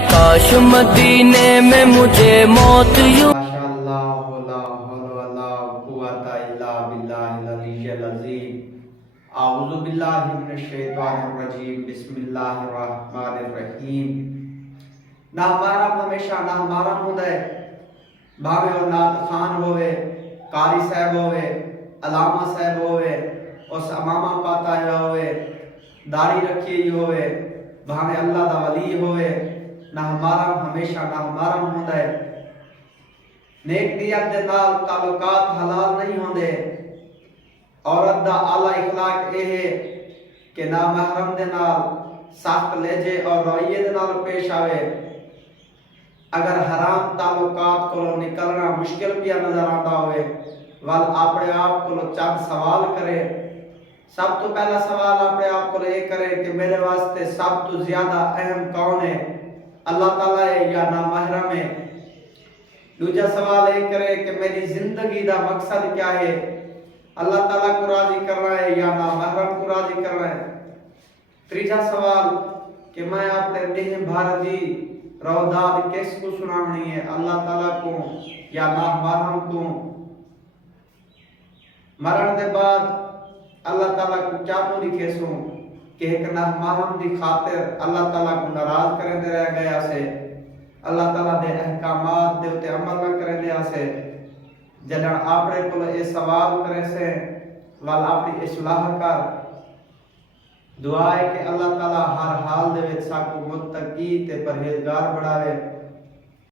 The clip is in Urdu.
کاش مدینے میں مجھے موت یوں ماشاءاللہ لا حول ولا قوت الا باللہ العلی العظیم اعوذ باللہ من الشیطان الرجیم بسم اللہ الرحمن الرحیم نہ ہمارا ہمیشہ نہ ہمارا مدے بھاوے اور نات خان ہوئے قاری صاحب ہوئے علامہ صاحب ہوئے اس امامہ پاتا ہے ہوئے داڑھی رکھی ہوئے بھاوے اللہ دا ولی ہوئے نہ ہمارا ہمیشہ نہ ہمارا مدے نیک نیت دے نال تعلقات حلال نہیں ہوندے عورت دا اعلی اخلاق اے ہے کہ نا محرم دے نال سخت لہجے اور رویے دے نال پیش آوے اگر حرام تعلقات کو نکلنا مشکل پیا نظر آتا ہوئے وال اپنے آپ کو چند سوال کرے سب تو پہلا سوال اپنے آپ کو یہ کرے کہ میرے واسطے سب تو زیادہ اہم کون ہے اللہ تعالیٰ ہے یا نا محرم ہے دوسرا سوال یہ کرے کہ میری زندگی دا مقصد کیا ہے اللہ تعالیٰ کو راضی کرنا ہے یا نا محرم کو راضی کرنا ہے تیسرا سوال کہ میں اپنے دین بھر دی روداد کس کو سنانی ہے اللہ تعالیٰ کو یا نا محرم کو مرن دے بعد اللہ تعالیٰ کو کیا تو لکھے سوں کہ ایک نا محرم دی خاطر اللہ تعالیٰ کو ناراض کریں دے رہ گیا سے اللہ تعالیٰ دے احکامات دے اتے عمل نہ کریں دے آسے جنہاں آپ رے کو اے سوال کرے سے وال اپنی اصلاح کر دعا ہے کہ اللہ تعالیٰ ہر حال دے وچ ساکو متقی تے پرہیزگار بڑھاوے